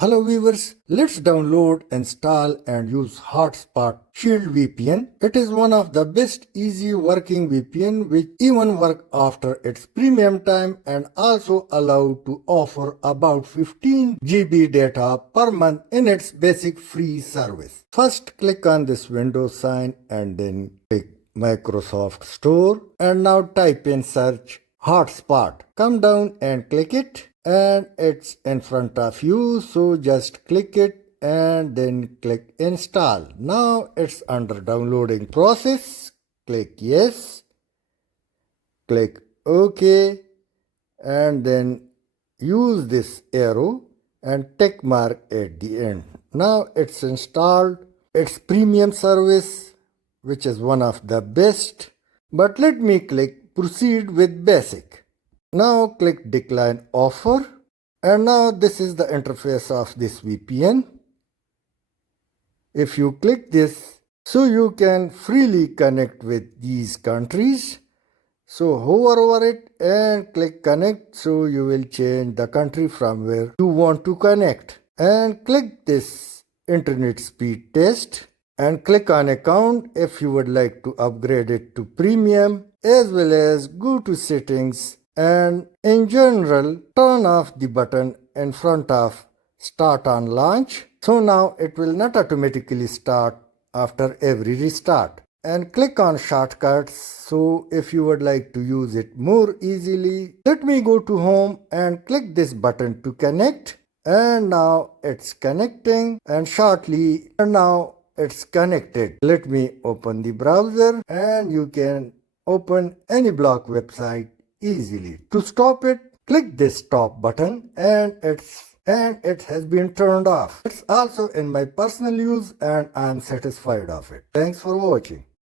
Hello viewers, let's download, install and use Hotspot Shield VPN. It is one of the best easy working VPN which even work after its premium time and also allow to offer about 15 GB data per month in its basic free service. First click on this Windows sign and then click Microsoft Store and now type in search Hotspot. Come down and click it. And it's in front of you, so just click it and then click install. Now it's under downloading process. Click yes, click OK, and then use this arrow and tick mark at the end. Now it's installed. It's premium service, which is one of the best, but let me click proceed with basic. Now click decline offer, and now this is the interface of this VPN. If you click this, so you can freely connect with these countries. So hover over it and click connect, so you will change the country from where you want to connect. And click this internet speed test and click on account if you would like to upgrade it to premium, as well as go to settings and in general turn off the button in front of start on launch, so now it will not automatically start after every restart. And click on shortcuts, so if you would like to use it more easily, let me go to home and click this button to connect, and now it's connecting and shortly and now it's connected. Let me open the browser and you can open any blog website easily. To stop it, click this stop button and it has been turned off. It's also in my personal use and I'm satisfied of it. Thanks for watching.